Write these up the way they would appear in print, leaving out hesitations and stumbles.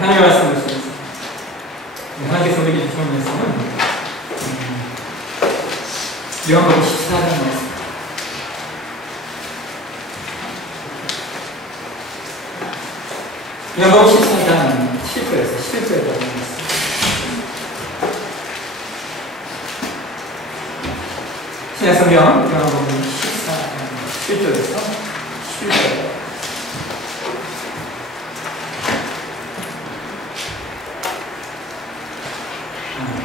하나님의 말씀을 보시겠습니다. 하나님께서 우리에게 주신 말씀은 요한복음 14장 말씀. 요한복음 14장 7절에서 11절까지 말씀. 신약성경 요한복음 14장 7절에서 11절.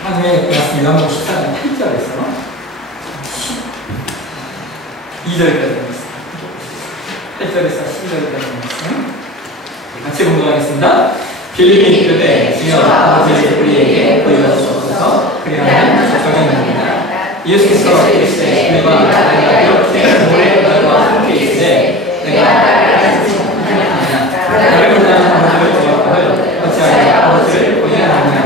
하나님의 말씀 요한복음 14장 8절에서 12절까지 말씀. 8절에서 12절까지 말씀. 같이 공부하겠습니다. 빌립이 이르되 주여 아버지 우리에게 보여주옵소서. 그리하면 적용합니다. 예수께서 이르시되 우리와 내가 이렇게 오래 너희와 함께 있으되 내가 나를 보내느냐 나를 보내는 아버지를 보았거늘 어찌하여 아버지를 보내느냐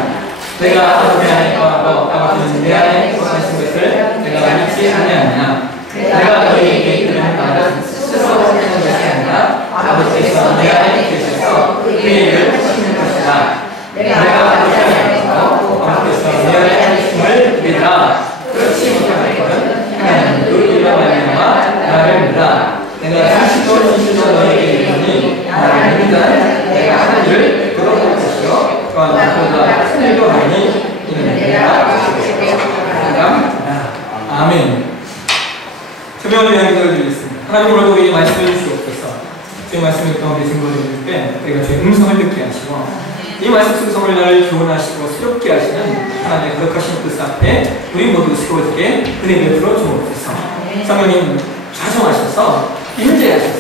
내가 아버지 안에 거하고 아버지는 내 안에 거하신 것을 내가 믿지 아니하느냐 내가 너희에게 이르는 말은 스스로 하는 것이 아니라 아버지께서 내 안에 계셔서 그 일을 하시는 것이다. 내가 아버지 안에 거하고 아버지께서 내 안에 계심을 믿으라. 그렇지 못하거든 하나님은 너희로 말미암아 나를 믿으라. 내가 진실로 너희에게 이르노니 나를 믿는 내가 하는 일을 그것할 것이요 또한 그보다 큰 일도 하니 이는 내가 아버지께서 아멘. 조명을 위한 기도를 드리겠습니다. 하나님 오늘도 우리에게 말씀을 주시옵소서. 주의 말씀을 가운데 증거를 드릴 때 우리가 주의 음성을 듣게 하시고 이 말씀 순성을 나를 교훈하시고 새롭게 하시는 하나님의 거룩하신 뜻 앞에 우리 모두 세워지게 은혜 베풀어 주옵소서. 성령님 좌정하셔서 임재하셔서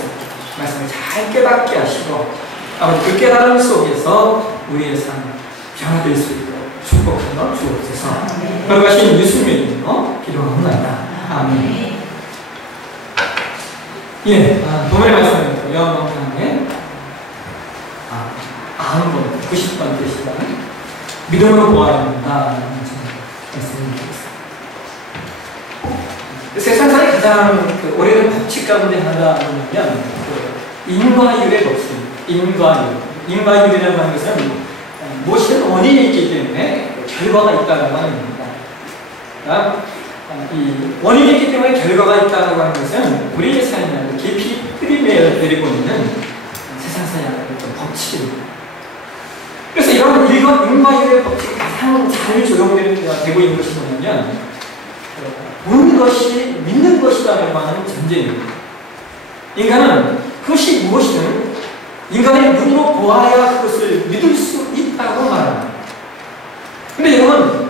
말씀을 잘 깨닫게 하시고 아버지 그 깨달음 속에서 우리의 삶 변화될 수 있도록 축복하여 주옵소서. 거룩하신 유수민으로 기도합니다. 아멘. 예, 본문의 말씀입니다. 요한복음의 90번째 시간 믿음으로 보아야 한다는 말씀을 드리겠습니다. 세상상의 가장 오래된 법칙 가운데 하나가 뭐냐면 인과율의 법칙, 인과율이라고 하는 것은 무엇이든 원인이 있기 때문에 결과가 있다는 말입니다. 그러니까 이 원인이 있기 때문에 결과가 있다고 하는 것은 우리의 삶에 깊이 뿌리내리고 있는 세상사의 어떤 법칙입니다. 그래서 이런 인과율의 법칙이 가장 잘 적용되고 있는 것이 뭐냐면 보는 것이 믿는 것이라고 하는 전제입니다. 인간은 그것이 무엇이든 인간의 눈으로 보아야 그것을 믿을 수 있다고 말합니다. 근데 여러분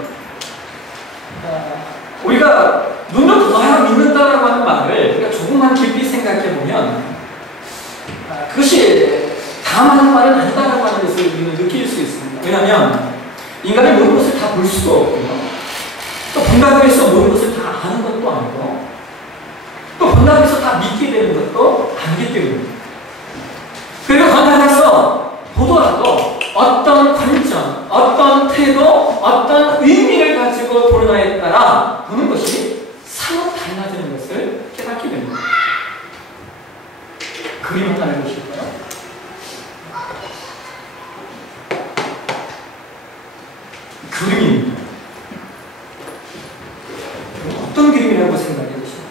우리가 눈으로 보아야 믿는다라고 하는 말을 우리가 조금만 깊이 생각해 보면 그것이 다만한 말은 아니다라고 하는 것을 우리는 느낄 수 있습니다. 왜냐하면 인간이 모든 것을 다 볼 수가 없고요. 또 본다고 해서 모든 것을 다 아는 것도 아니고 또 본다고 해서 다 믿게 되는 것도 아니기 때문입니다. 그리고 간단해서 보더라도 어떤 관점, 어떤 태도, 어떤 의미를 가지고 보느냐에 따라 보는 것이 사뭇 달라지는 것을 깨닫게 됩니다. 그림을 따는 것일까요? 그림입니다. 어떤 그림이라고 생각해 보시나요?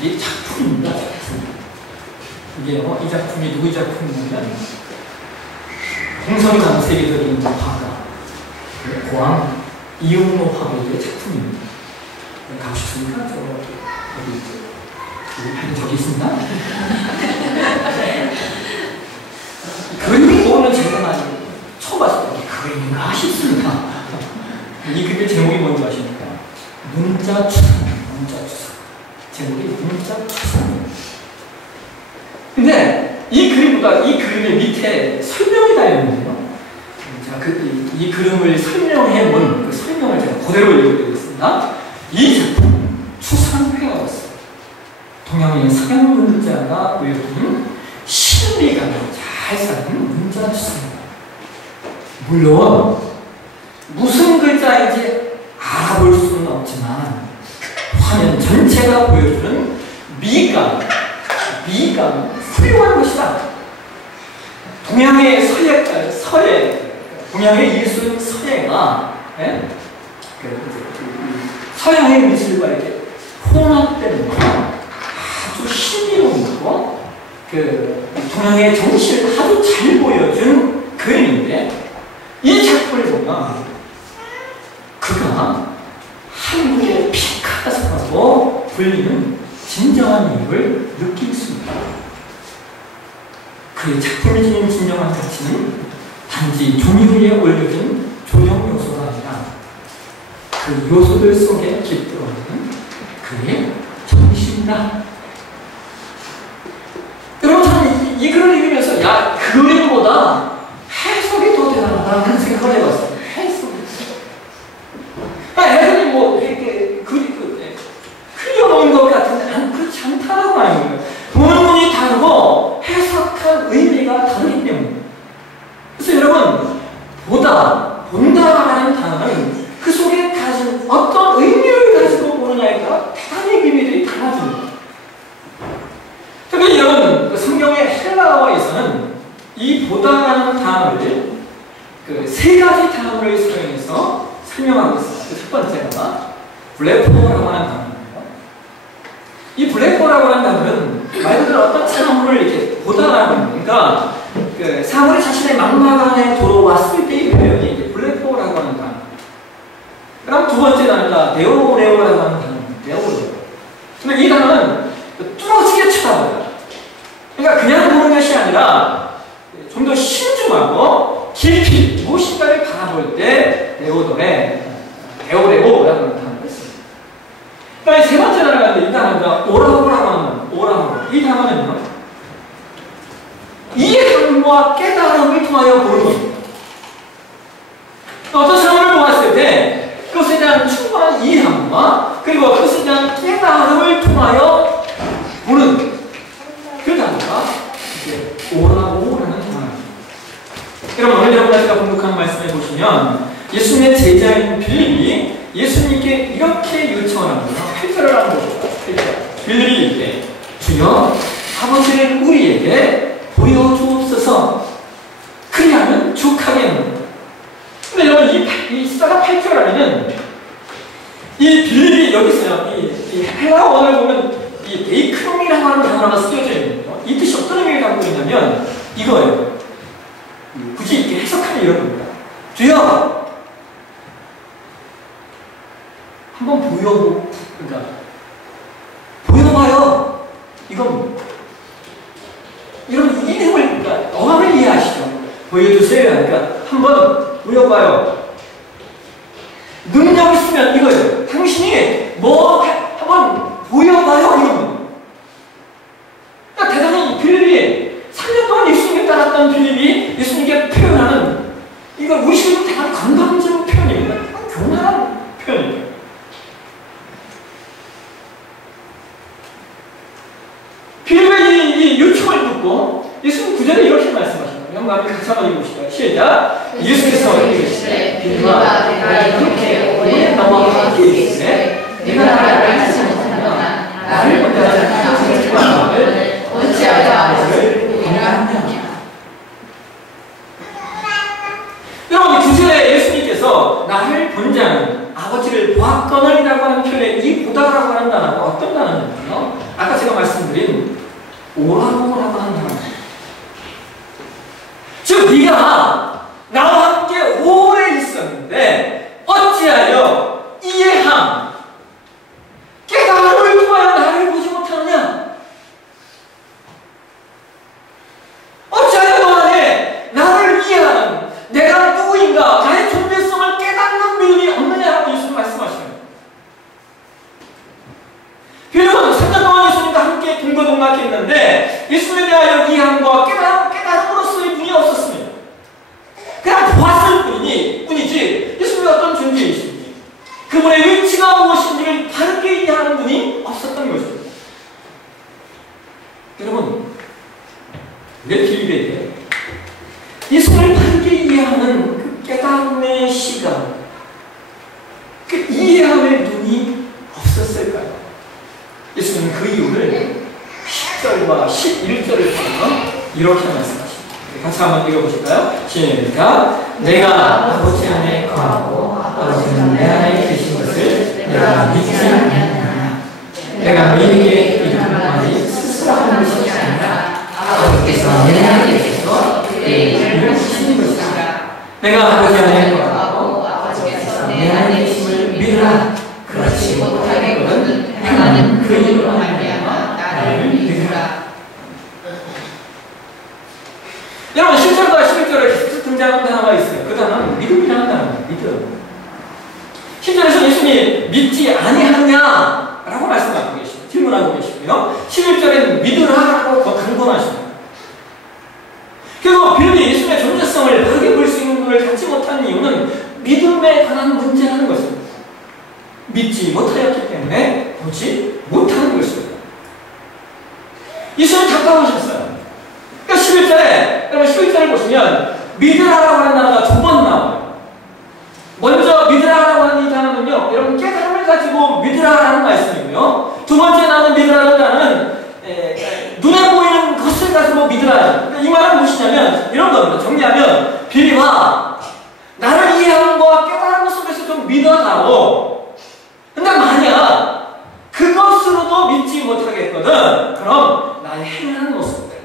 이게 작품입니다. 작품. 이게 이 작품이 누구의 작품이냐면 홍성남 세계적인 화가 고항 이용로 화가의 작품입니다. 가고 싶습니까? 저기 있습니다. 그림을 보는 제가 처음 봤을 때 그림인가 싶습니다. 이 그림의 제목이 뭔지 아십니까? 문자추상입니다. 문자추상. 제목이 문자추상입니다. 근데 이 그림의 밑에 설명이 달려있는데요. 제가 이 그림을 설명해 본 그 설명을 제가 그대로 읽어드리겠습니다. 이 작품 추상회화였어요. 동양의 서양 문자가 보여주는 신비감을 잘 사는 문자추상입니다. 물론 무슨 글자인지 알아볼 수는 없지만 화면 전체가 보여주는 미감 훌륭한 것이다. 동양의 동양의 예술 서예가 서양의 미술과 이렇게 혼합되는 거 아주 신비로운 동양의 정신을 아주 잘 보여준 그림인데 이 작품을 보면 그가 한국의 피카소라고 불리는 진정한 이유를 느낄 수 있다. 그의 작품이 지닌 진정한 가치는 단지 종이 위에 올려진 조형 요소가 아니라 그 요소들 속에 깃들어 있는 그의 정신이다. 여러분, 저는 이 글을 읽으면서 야, 그림보다 해석이 더 대단하다는 생각을 해봤어요. 해석이. 해석이 뭐 이렇게 그려놓은 것 같은데 그렇지 않다라고 하는 거예요. 본문이 다르고 해석한 의미가 다르기 때문에. 그래서 여러분, 본다라는 단어는 그 속에 가진 어떤 의미를 가지고 보느냐에 따라 대단히 의미들이 달라집니다. 특히 여러분, 성경의 헬라어에서는 이 보다라는 단어를 세 가지 단어를 사용해서 설명하고 있어요. 첫 번째가 블레포라고 하는 단어입니다. 이 블레포라고 하는 단어는 말 그대로 어떤 사물을 이렇게 보다라고 합니다. 그러니까 사물이 자신의 망막 안에 들어왔을 때의 표현이 이제 블레포라고 하는 단어. 그럼 두 번째 단어가 네오레오라고 하는 단어입니다. 네오레오. 근데 이 단어는 뚫어지게 쳐다봐요. 그러니까 그냥 보는 것이 아니라 좀 더 신중하고 깊이 무엇인가를 바라볼 때 네오레오라고 하는 단어가 있습니다. 그다음에 세 번째 단어가 있는데 이 단어가 오라오라고 하는 오라오. 이 단어는요, 이해함과 깨달음을 통하여 보는 겁니다. 어떤 사람을 보았을 때 그것에 대한 충분한 이해함과 그리고 그것에 대한 깨달음을 통하여 보는 그 단어가 이제 오라오라는 단어입니다. 여러분, 오늘 여러분들과 공독하는 말씀을 보시면 예수님의 제자인 빌립이 예수님께 이렇게 요청을 합니다. 8절을 하는 것입니다. 8절. 빌립이 이렇게 주여 아버지를 우리에게 보여주옵소서. 그리하면 족하겠노라. 근데 여러분, 이 시사가 8절 안에는 이 빌립이 여기서요, 이 헬라어를 보면 이 데이크롬이라고 하는 단어가 쓰여져 있는 거예요. 이 뜻이 어떤 의미를 갖고 있냐면 이거예요. 굳이 이렇게 해석하면 이런 겁니다. 주여, 한번 보여봐요. 이건 이런 이름을, 그러니까 어감을 이해하시죠? 보여주세요. 그러니까 한번 보여봐요. 능력 있으면 이거예요. 당신이 뭐 한번 보여봐요. 이건. 그러니까 대단히 빌립이 3년 동안 예수님께 따랐던 빌립이 예수님께 표현하는 이거 우리식으로 대단히 건강적인 표현입니다. 교만한 표현입니다. 빌립의 이 요청을 듣고 예수님 9절에 이렇게 말씀하십니다. 영감이 같이 한번 읽어보실까요? 시작! 예수께서 이르시되 빌립아, 내가 이렇게 오래 너와 함께 있으되 내가 나를 알지 못하면 나를 본다는 당신의 마음을 어찌하여 아버지를 보느냐. 여러분, 9절에 예수님께서 나를 본 자는 아버지를 보았거늘이라고 하는 표현에 이 보다라고 하는 단어가 어떤 단어냐면요, 아까 제가 말씀드린 오라오라고 하는 단어입니다. 즉, 네가 나와 함께 오래 있었는데 어찌하여 이해함, 깨달음을 통하여 나를 보지 못하느냐? 어찌하여 너 안에 나를 이해하는, 내가 누구인가, 나의 존재성을 깨닫는 믿음이 없느냐라고 예수님 말씀하시는 빌립은 3년 동안 예수님과 함께 동거동락했는데 예수님에 대하여 이해함과 깨달음으로서의 눈이 없었습니다. 그냥 보았을 뿐이지 예수님이 어떤 존재이신지, 그분의 위치가 무엇인지를 바르게 이해하는 눈이 없었던 것입니다. 여러분, 내 빌립에게 예수님을 바르게 이해하는 그 깨달음의 시각, 그 이해함의 눈이 없었을까요? 예수님은 그 이유를 10절과 11절을 통해서 이렇게 말씀하십니다. 같이 한번 읽어보실까요? 시작. 내가 아버지 안에 거하고 아버지는 내 안에 계신 것을 내가 믿지 않느냐. 내가 너희에게 이르는 말이 스스로 하는 것이 아니라 아버지께서 내 안에 계셔서 내 이름을 주시는 것이다. 내가 아버지 안에 거하고 아버지께서 내 안에 계심을 믿으라. 그렇지 못하겠거든 행하는 그 일로 말미암아 나를 믿으라. 여러분 10절과 11절에 계속 등장하는 단어가 있어요. 그 단어는 믿음이라는 단어입니다. 믿음. 10절에서 예수님이 믿지 아니하냐라고 말씀하고 계시고 질문하고 계시고요. 11절에는 믿으라라고 강권하십니다. 그리고 빌립이 예수님의 존재성을 바르게 볼 수 있는 것을 갖지 못한 이유는 믿음에 관한 문제라는 것입니다. 믿지 못하였기 때문에 보지 못하는 것입니다. 예수님 답답하셨어요. 그러니까 11절에, 여러분 11절을 보시면 믿으라라고 하는 단어가 두 번 나와요. 먼저 믿으라라고 하는 이 단어는요, 여러분 깨달음을 가지고 믿으라라는 말씀이고요. 두 번째 나오는 믿으라는 단어는 눈에 보이는 것을 가지고 믿으라. 그러니까 이 말은 무엇이냐면 이런 겁니다. 정리하면 빌립아, 나를 이해하는 것과 깨달은 것 속에서 좀 믿어다오. 근데 만약 그것으로도 믿지 못하겠거든, 그럼 나의 행하는 모습들.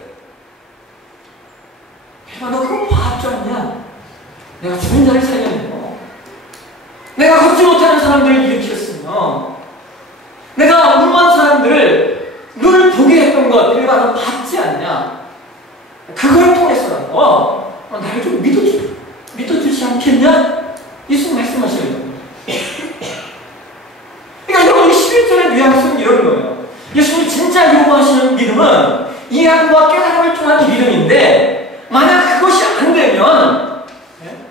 빌립아, 너 그거 봐줄 않냐? 내가 죽은 자를 살려내고, 내가 걷지 못하는 사람들을 일으켰으며, 내가 무모한 사람들을 눈을 보게 했던 것, 빌립아, 너 봤지 않냐? 그걸 통해서라도 나를 좀 믿어주지 않겠냐? 예수님 말씀하시는 겁니다. 그러니까 여러분 11절의 뉘앙스는 이런 거예요. 예수님이 진짜 요구하시는 믿음은 이해함과 깨달음을 통한 믿음인데, 만약 그것이 안 되면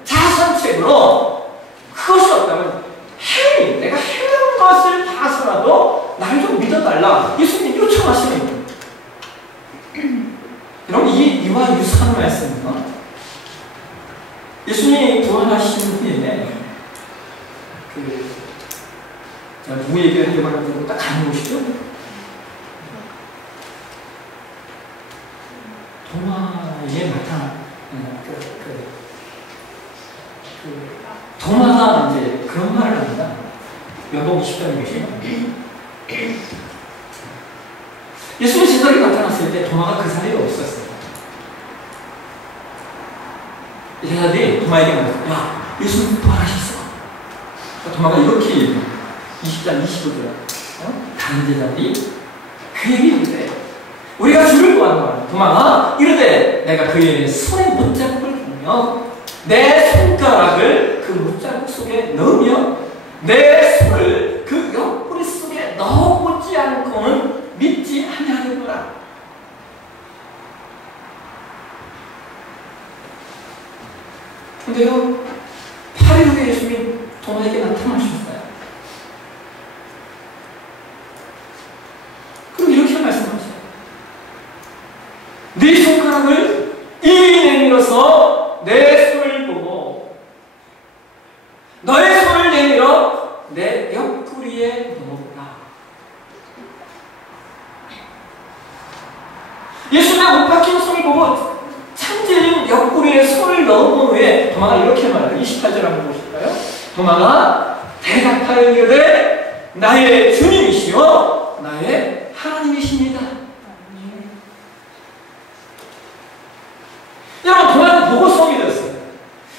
자선책으로 그것이 없다면 내가 행한 것을 봐서라도 나를 좀 믿어달라. 예수님이 요청하시는 거예요. 여러분 이와 유사한 말씀은요, 예수님이 부활하신 후에 제가 누구 얘기를 하려고 하는데 딱 가는 곳이죠. 도마에 나타난 도마가 이제 그런 말을 합니다. 여보고 싶다는 것이요. 예수님 제자들이 나타났을 때 도마가 그 자리에 없었어요. 제자들이 도마에게 말했어요. 야, 예수님 부활하셨어. 도마가 이렇게 얘기해요. 20장 25절. 다른 제자들이 그에게 이르되 우리가 주를 구하노라. 도마가 이르되 내가 그의 손에 못자국을 보며 내 손가락을 그 못자국 속에 넣으며 내 손을 그 옆구리 속에 넣어보지 않고는 믿지 아니하겠노라. 근데요, 8일 후에 예수님이 도마에게 나타나셨어요. 그럼 이렇게 말씀하세요. 네 손가락을 이리 내밀어서 내 손을 보고 너의 손을 내밀어 내 옆구리에 넣어보라. 예수님의 못 박힌 손을 보고 창질인 옆구리에 손을 넣은 후에 도마가 이렇게 말해요. 28절 한번 보실까요? 도마가 대답하여 이르되 나의 주님이시요 나의 하나님이십니다. 여러분, 도마는 보고성이 되었어요.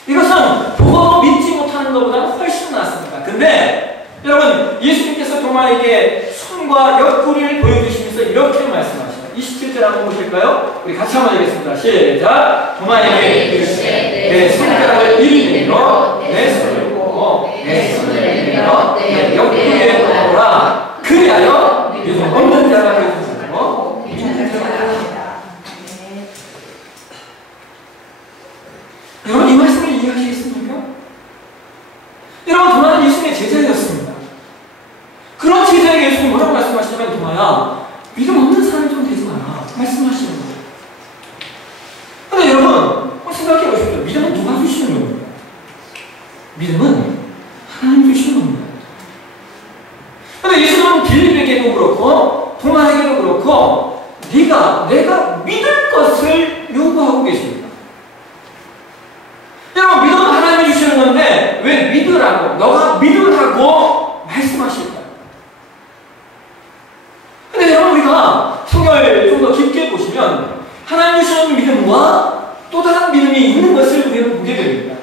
이것은 보고도 믿지 못하는 것보다 훨씬 낫습니다. 근데 여러분, 예수님께서 도마에게 손과 옆구리를 보여주시면서 이렇게 말씀하시죠. 27절 한번 보실까요? 우리 같이 한번 읽겠습니다. 시작! 도마에게 이르시되 내 손가락을 이리 내밀어 내 손을 보고 내 손을 내밀어 내 옆구리에 넣어라. 그리하여 믿음 없는 자가 되고 믿는 자가 되리라. 여러분, 이 말씀을 이해하시겠습니까? 여러분, 도마는 예수님의 제자였습니다. 그런 제자에게 예수님이 뭐라고 말씀하시냐면, 도마야, 믿음 없는 사람이 좀 되지 마라. 말씀하시는 거예요. 근데 여러분, 생각해 보십시오. 믿음은 누가 주시는 겁니까? 믿음은 하나님 주시는 겁니다. 근데 예수님은 빌립에게도 그렇고, 도마에게도 그렇고, 내가 믿을 것을 요구하고 계십니다. 왜 믿으라고, 너가 믿으라고 말씀하실까요? 근데 여러분, 우리가 성경을 좀 더 깊게 보시면 하나님 주시는 믿음과 또 다른 믿음이 있는 것을 우리가 보게 됩니다.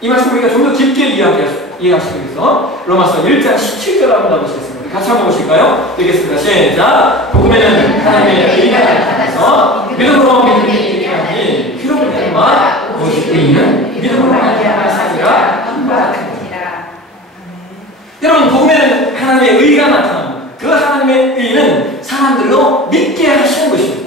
이 말씀 우리가 좀 더 깊게 이해하시기 위해서 로마서 1장 17절 한번 보시겠습니다. 같이 한번 보실까요? 되겠습니다. 시작. 복음에는 하나님의 의가 나타나서 믿음으로 믿음이 있게 하니 기록을 내마 오직 의인은 믿음으로 말미암아 사리라 함과 같으니라. 여러분, 복음에는 하나님의 의가 나타납니다. 그 하나님의 의는 사람들로 믿게 하시는 것입니다.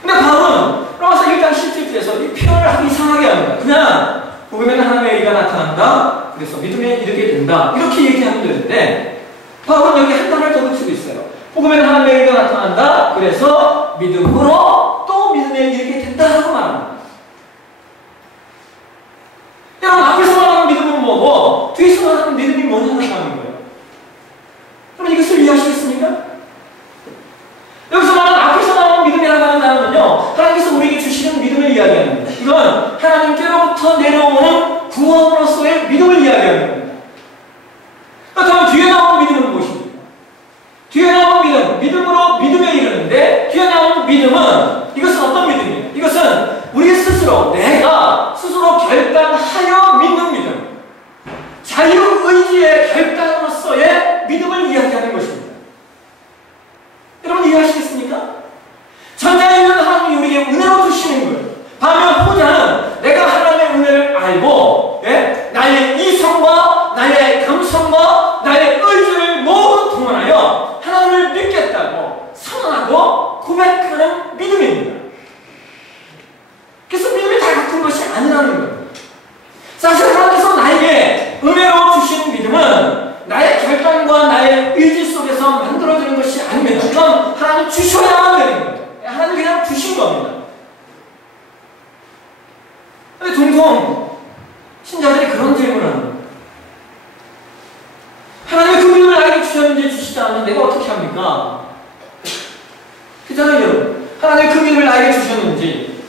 근데 바울은 로마서 1장 17절에서 이 표현을 하기 이상하게 합니다. 그냥 복음에는 하나님의 의가 나타난다, 그래서 믿음에 이르게 된다, 이렇게 얘기하면 되는데 바울은 여기 한 단어를 더 붙이고 있어요. 복음에는 하나님의 의가 나타난다, 그래서 믿음으로 또 믿음에 이르게 된다라고 말합니다. 여러분, 앞에서 말하는 믿음은 뭐고 뒤에서 말하는 믿음이 뭐냐고 하는 거예요. 여러분, 이것을 이해하시겠습니까? 여기서 말하는 앞에서 나오는 믿음이라고 하는 단어는요, 하나님께서 우리에게 주시는 믿음을 이야기하는 겁니다. 이건 하나님께로부터 내려오는 구원으로서의 믿음을 이야기하는 겁니다. 그렇다면 뒤에 나오는 믿음은 무엇입니까? 뒤에 나오는 믿음, 믿음으로 믿음에 이르는데 뒤에 나오는 믿음은 이것은 어떤 믿음이에요? 이것은 우리 스스로, 내가 스스로 결단하여 믿는 믿음, 자유의지의 결단으로서의 믿음을 이야기하는 것입니다. 여러분, 이해하시겠습니까? 전자에 있는 하나님이 우리에게 은혜로 주시는 거예요. 반면 후자는 내가 하나님의 은혜를 알고, 나의 이성과 나의 감성과 나의 의지를 모두 동원하여 하나님을 믿겠다고 선언하고 고백하는 믿음입니다. 그래서 믿음이 다 같은 것이 아니라는 거예요. 사실 하나님께서 나에게 은혜로 주신 믿음은 나의 결단과 나의 의지 속에서 만들어지는 것이 아닙니다. 이건 하나님 주셔야만 되는 거예요. 하나님 그냥 주신 겁니다. 근데 종종 신자들이 그런 질문을 합니다. 하나님의 그 믿음을 나에게 주셨는지 주시지 않았는데 내가 어떻게 합니까? 그렇잖아요, 여러분. 하나님의 그 믿음을 나에게 주셨는지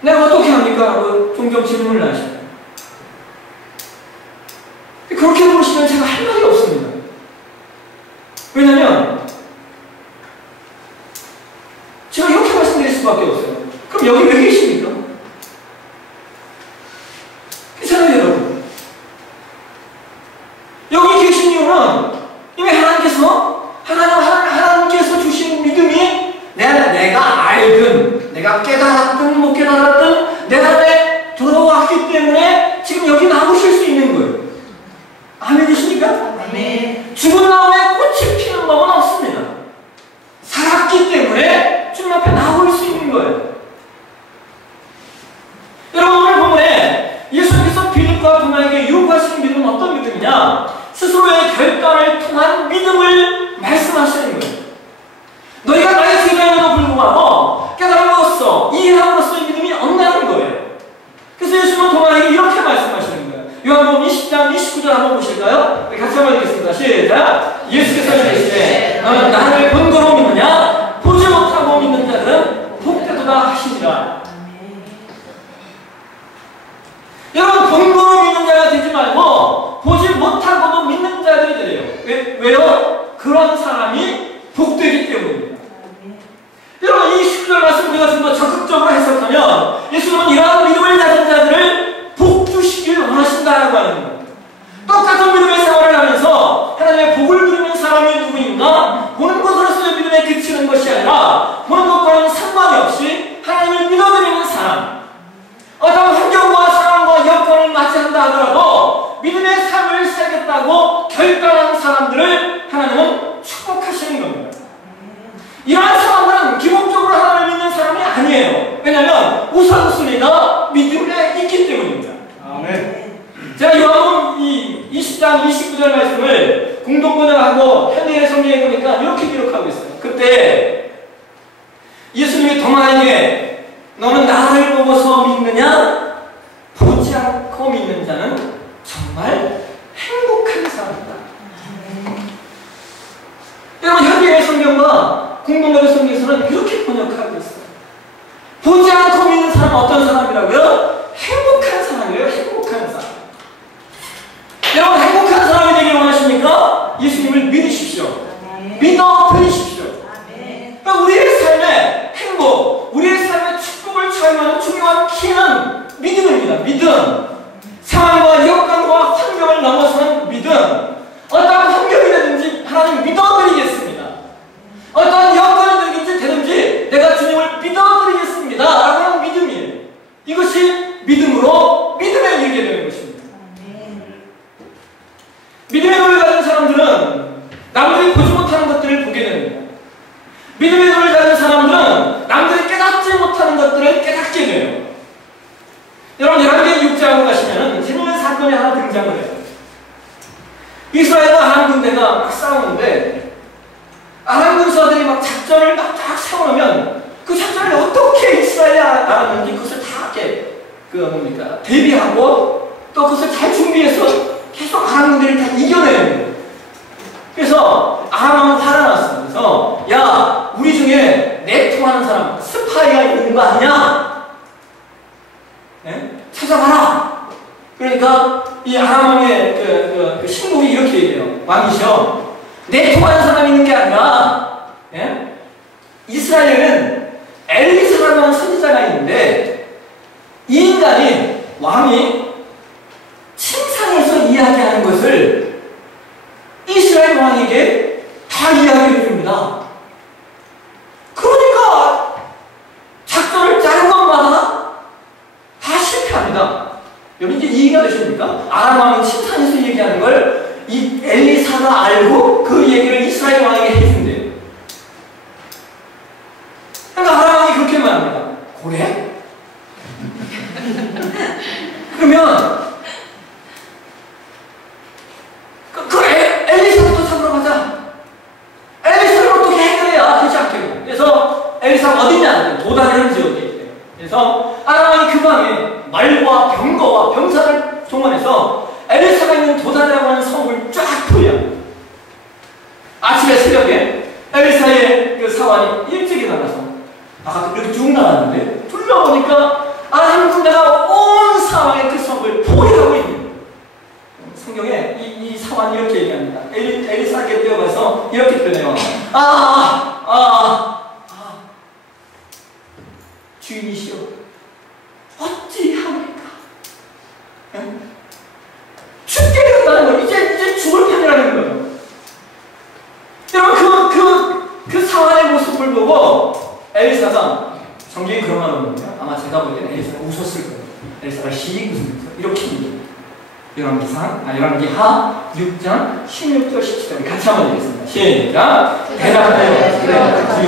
내가 어떻게 합니까? 라고 종종 질문을 하시죠. 그렇게 물으시면 제가 할 말이 없습니다. 왜냐면 제가 이렇게 말씀드릴 수밖에 없어요. 그럼 여기 왜 계십니까? 괜찮아요, 여러분. 여기 계신 이유는 이미 하나님께서 주신 믿음이 내가 알든 내가 깨달았든 못 깨달았든 내 안에 들어왔기 때문에 지금 여기 나오실 수 있는 거예요. 아멘이십니까? 네. 죽은 다음에 꽃이 피는 법은 없습니다. 살았기 때문에 주님 앞에 나올 수 있는 거예요. 여러분, 오늘 본문에 예수님께서 빌립과 도마에게 요구하시는 믿음은 어떤 믿음이냐? 스스로의 결단을 통한 믿음을 말씀하시는 거예요. 너희가 나의 제자임에도 불구하고 깨달음으로써 이해함으로써의 믿음이 없나는 거예요. 그래서 예수님은 도마에게 이렇게 말씀하시는 거예요. 요한복음 20장 29절 한번 보실까요? 같이 한번 읽겠습니다. 시작. 예수께서 이르시되 너는 나를 본거로 믿느냐? 보지 못하고 믿는 자들은 복되도다 하시니라. 여러분, 본거로 믿는 자가 되지 말고 보지 못하고도 믿는 자들이 되래요. 왜요? 그런 사람이 복되기 때문입니다. 여러분, 이 10절 말씀 우리가 좀 더 적극적으로 해석하면 예수님은 이러한 믿음을 가진 자들을 복 주시길 원하신다라고 하는 거예요. 똑같은 믿음의 생활을 하면서 하나님의 복을 누리는 사람이 누구인가? 보는 것으로서의 믿음에 그치는 것이 아니라 보는 것과는 상관이 없이 하나님을 믿어드리는 사람, 어떤 환경과 상황과 여건을 맞이한다 하더라도 믿음의 삶을 살겠다고 결단한 사람들을 하나님은 축복하시는 겁니다. 이러한 사람들은 기본적으로 하나님을 믿는 사람이 아니에요. 왜냐하면 우선순위가 믿음에 있기 때문입니다. 아멘. 제가 요한복음 20장 29절 말씀을 공동번역하고 현대의 성경에 보니까 이렇게 기록하고 있어요. 그때 예수님이 도마에게 너는 나를 보고서 믿느냐? 보지 않고 믿는 자는 정말 행복한 사람이다. 여러분, 현대의 성경과 공동번역 성경에서는 이렇게 번역하고 있어요. 보지 않고 믿는 사람은 어떤 사람이라고요? 행복한 사람. 믿어드리십시오. 그러니까 우리의 삶의 행복, 우리의 삶의 축복을 좌우하는 중요한 키는 믿음입니다. 믿음. 상황과 여건과 환경을 넘어서는 믿음. 어떠한 환경이라든지 하나님 믿어드리겠습니다. 어떠한 여건이 되든지 내가 주님을 믿어드리겠습니다. 라고 하는 믿음이에요. 이것이 믿음으로 믿음에 이르게 되는 것입니다. 믿음의 눈을 가진 사람들은 남들이 보지 못하는 것들을 보게 됩니다. 믿음의 눈을 가진 사람들은 남들이 깨닫지 못하는 것들을 깨닫게 돼요. 여러분, 열왕기하 6장으로 가시면 재밌는 사건이 하나 등장을 해요. 이스라엘과 아람 군대가 막 싸우는데 아람 군사들이 막 작전을 막 쫙 세워놓으면 그 작전을 어떻게 이스라엘이 알았는지 그것을 다 이렇게 대비하고 또 그것을 잘 준비해서 계속 아람 군대를 다 이겨내는 거예요. 그래서 아람은 화가 났어요. 그래서 야, 우리 중에 내통하는 사람, 스파이가 있는 거 아니냐? 네? 찾아봐라. 그러니까 이 아람 왕의 신복이 이렇게 얘기해요. 왕이시여, 내통하는 사람이 있는 게 아니라, 예? 이스라엘에는 엘리사라는 하는 선지자가 있는데 이 인간이, 왕이 침상에서 이야기하는 것을 이스라엘 왕에게 다 이야기해 줍니다. 그러니까 작전을 짜는 것마다 다 실패합니다. 여러분, 이제 이해가 되십니까? 아람 왕이 침상에서 얘기하는 걸 이 엘리사가 알고 그 얘기를 이스라엘 왕에게 해준대요. 그러니까 아람 왕이 그렇게 말합니다. 그래? 그러면 엘리사부터 잡으러 가자. 엘리사를 어떻게 해결해야 되지 않겠고. 그래서 엘리사가 어디냐? 도단이라는 지역에 있대요. 그래서 아람 왕이 그 밤에 말과 병거와 병사를 동원해서 엘리사가 있는 도단이라고 하는 성을 쫙 돌려. 아침에 새벽에 엘리사의 그 사관이 일찍 일어나서 아까 이렇게 쭉 나갔는데 둘러보니까 아람 군대가 온 사방에 그 성을 포위하고 있는 거예요. 성경에 이 사관이 이렇게 얘기합니다. 엘리사에게 뛰어가서 이렇게 표현해요. 주인이시여, 어찌합니까? 죽게 되었다는 거예요. 이제 죽을 판이라는 거예요. 여러분, 그 상황의 모습을 보고 엘리사가, 성경에 그런 말을 하거든요. 아마 제가 볼 때는 엘리사가 웃었을 거예요. 엘리사가 씩 웃으면서 이렇게 얘기해요. 열왕기하 6장 16절 17절 같이 한번 읽겠습니다. 시작. 대답하여 주여,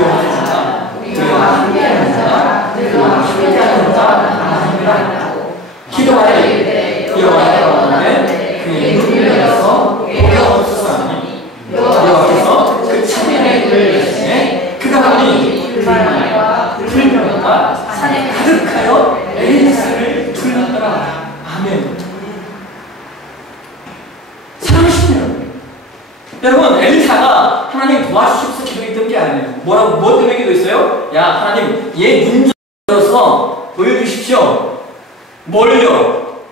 우리와 함께하는 자, 우리와 함께하는 자 하나님이라고 기도하되 여호와의 원하되 그의 눈을 열어서 보여 없으사니 여호와께서 그 참면의 눈을 여시매 그가 보니 불만과 불평과 산에 가득하여 엘리사를 둘렀더라. 아멘. 여러분, 엘리사가 하나님 도와주십시오 기도했던 게 아니에요. 뭐 때문에 기도했어요? 야, 하나님, 얘 눈 좀 열어서 보여주십시오. 뭘요?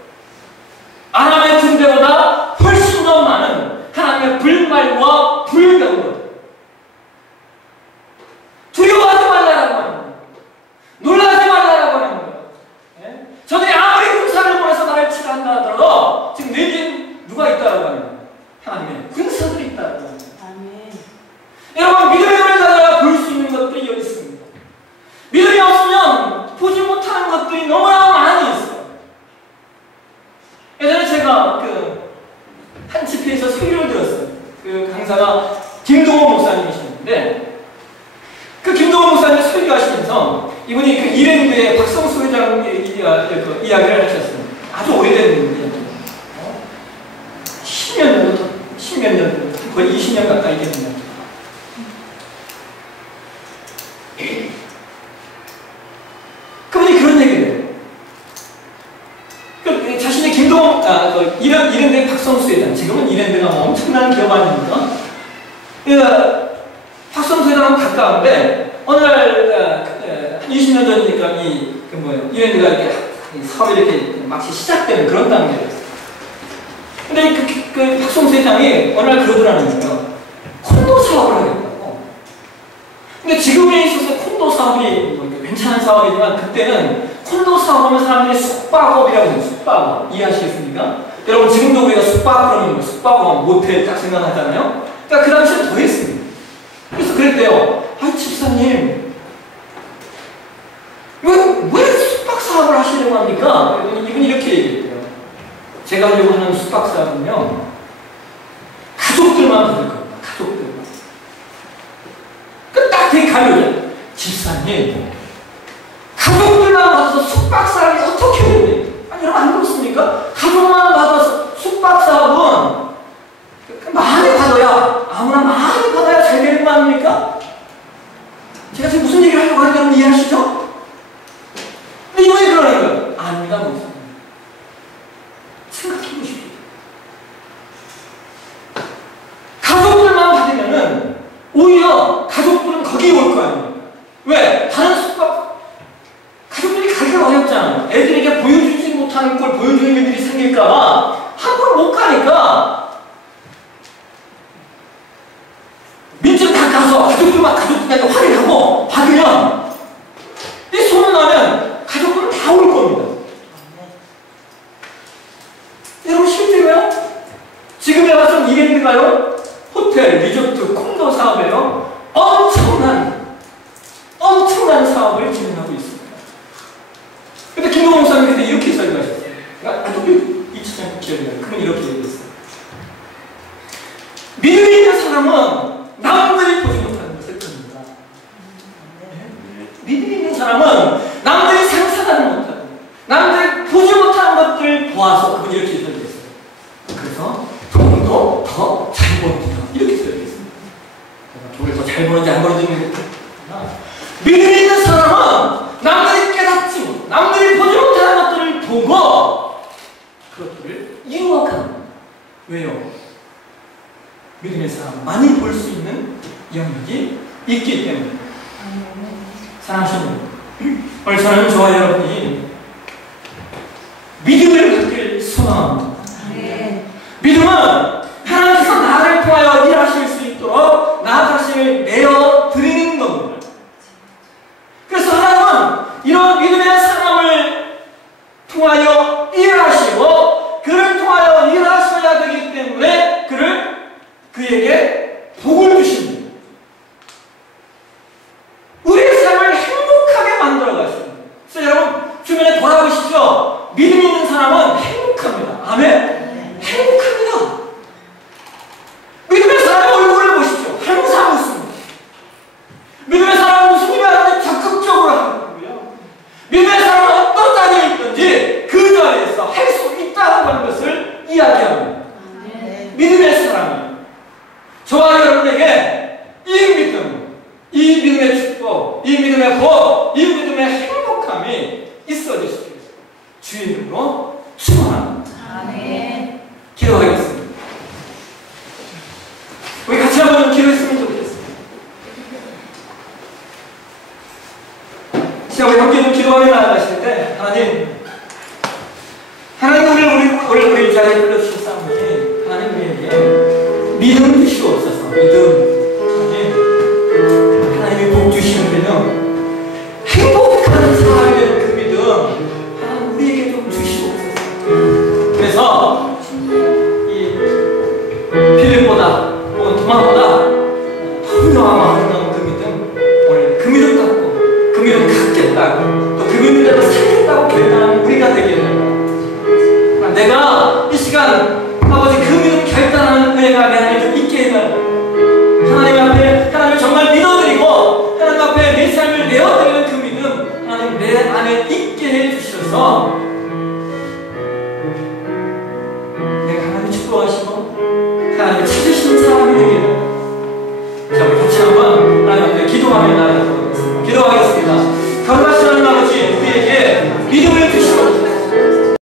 아람의 군대보다 훨씬 더 많은 하나님의 불말과 불병거. 두려워하지 말라라고 하는 거예요. 놀라지 말라라고 하는 거예요. 예? 저들이 아무리 군사를 보내서 나를 치간다 하더라도 지금 내겐 누가 있다라고 하는 거예요. 하나님의 군사들이 있다고 합니다. 여러분, 믿음의 눈을 가져야 볼 수 있는 것들이 여기 있습니다. 믿음이 없으면 보지 못하는 것들이 너무나 많이 있어요. 예전에 제가 한 집회에서 설교를 들었어요. 그 강사가 김동호 목사님이셨는데, 그 김동호 목사님 설교하시면서 이분이 그 이랜드의 박성수 회장 이야기를 하셨어요. 아주 오래된 분인데 10몇 년, 거의 20년 가까이 됩니다. 그분이 그런 얘기를 해요. 자신의 이랜드의 박성수 회장, 지금은 이랜드가 엄청난 기업 아닙니까? 박성수 회장은 가까운데, 어느 날, 한 20년 전이니까 이랜드가 이렇게 사업이 이렇게 마치 시작되는 그런 단계였어요. 근데 그 박성수 회장이 어느 날 그러더라는 거예요. 콘도 사업을 하겠다. 근데 지금에 있어서 콘도 사업이 괜찮은 사업이지만 그때는 콘도 사업하면 사람들이 숙박업이라고 해요. 숙박업. 이해하시겠습니까? 여러분 지금도 우리가 숙박 그러면 뭐 숙박업, 모텔 딱 생각하잖아요. 그러니까 그 당시에 더 했습니다. 그래서 그랬대요. 아 집사님 왜 숙박 사업을 하시려고 합니까? 이분이 이렇게 얘기했대요. 제가 하려고 하는 숙박 사업은요 가족들만 받을 겁니다. 가족들만. 그 딱 되게 가려워요. 집사님 가족들만 받아서 숙박 사업이 어떻게 됩니까? 아니 여러분 안 그렇습니까? 가족만 받아서 숙박 사업은 많이 받아야 아무나 많이 받아야 잘 되는 거 아닙니까? 제가 지금 무슨 얘기를 하려고 하는지 여러분 이해하시죠? 근데 이분이 그러는 거예요. 아닙니다 목사님. 생각해 보십시오. 가족들만 받으면은 오히려 가족들은 거기 올 거 아닙니까? 왜? 다른 숙박 가족들이 가기가 어렵잖아요. 애들에게 보여주지 못하는 걸 보여주는 일들이 생길까봐 함부로 못 가니까 민증 다 가서 가족들한테 확인하고 받으면 이 소문나면 가족들은 다 올 겁니다. 여러분 실제로요? 지금에 와서 이랬는가요? 호텔, 리조트, 콘도 사업에요. 엄청난 사업을 진행하고 있습니다. 근데 김동호 목사님 그때 이렇게 설명하셨어요. 아직도 2000년 기억이 나요. 그분 이렇게 얘기했어요. 믿음이 있는 사람은 남들이 보지 못하는 것을 봅니다. 믿음이 있는 사람은 남들이 상상하는 못하는, 남들이 보지 못하는 것들을 보아서 그분이 이렇게 설명했어요. 그래서 돈도 더 잘 버립니다. 이렇게 설명했습니다. 돈을 더 잘 버는지 안 버는지 믿음이 있는 사람은 남들이 깨닫지 못, 남들이 보지 못하는 것들을 보고 그것들을 이루어가는. 왜요? 믿음의 사람 많이 볼 수 있는 영역이 있기 때문에. 사랑하시는 분, 오늘 저는 저와 여러분이 믿음을 갖길 소망합니다. 믿음은 하나님께서 나를 통하여 일하실 수 있도록 나 자신을 내어드리는 겁니다. 그래서 하나님은 이런 믿음의 사람을 통하여 일하시고 그를 통하여 일하셔야 되기 때문에 그에게 복을 주십니다. 우리의 삶을 행복하게 만들어 가십니다. 그래서 여러분 주변에 돌아보시죠. 믿음 있는 사람은 행복합니다. 아멘? 행복합니다. 믿음의 사람의 얼굴을 보십시오. 항상 웃습니다. 믿음의 사람은 무슨 일을 하는지 적극적으로 하는 거고요. 믿음의 사람은 어떤 자리에 있든지 그 자리에서 할 수 있다고 하는 것을 이야기합니다. 믿음의 사람이 저와 여러분에게 이 믿음, 이 믿음의 축복, 이 믿음의 복, 이 믿음의 행복함이 있어질 수 있습니다. 주의 이름으로 축원합니다. 아멘. 기도하겠습니다. 우리 같이 한번 기도했으면 좋겠습니다. 자, 우리 함께 기도하며 나아가실 때 하나님 우리 자리에 불러주셨사오니 하나님 우리에게 믿음 주시옵소서. 하나님이 복 주시는 믿음, 행복한 삶의 그 믿음 하나님 우리에게 좀 주시옵소서. 그래서 이 빌립보다 혹은 도마보다 분명하고 아름다운 그 믿음, 오늘 그 믿음 갖고 그 믿음 갖겠다고 또 그 믿음대로 살겠다고 결단하는 우리가 되겠습니다. 내가 이 시간 아버지 그 믿음 결단하는 은혜가 내 안에 좀 있게 해달라. 하나님 앞에 하나님을 정말 믿어드리고 하나님 앞에 내 삶을 내어드리는 그 믿음 하나님 내 안에 있게 해주셔서 내가 하나님 축복하시고 하나님을 찾으시는 사람이 되게 해달라. 자, 우리 같이 한번 하나님 앞에 기도하며 나아가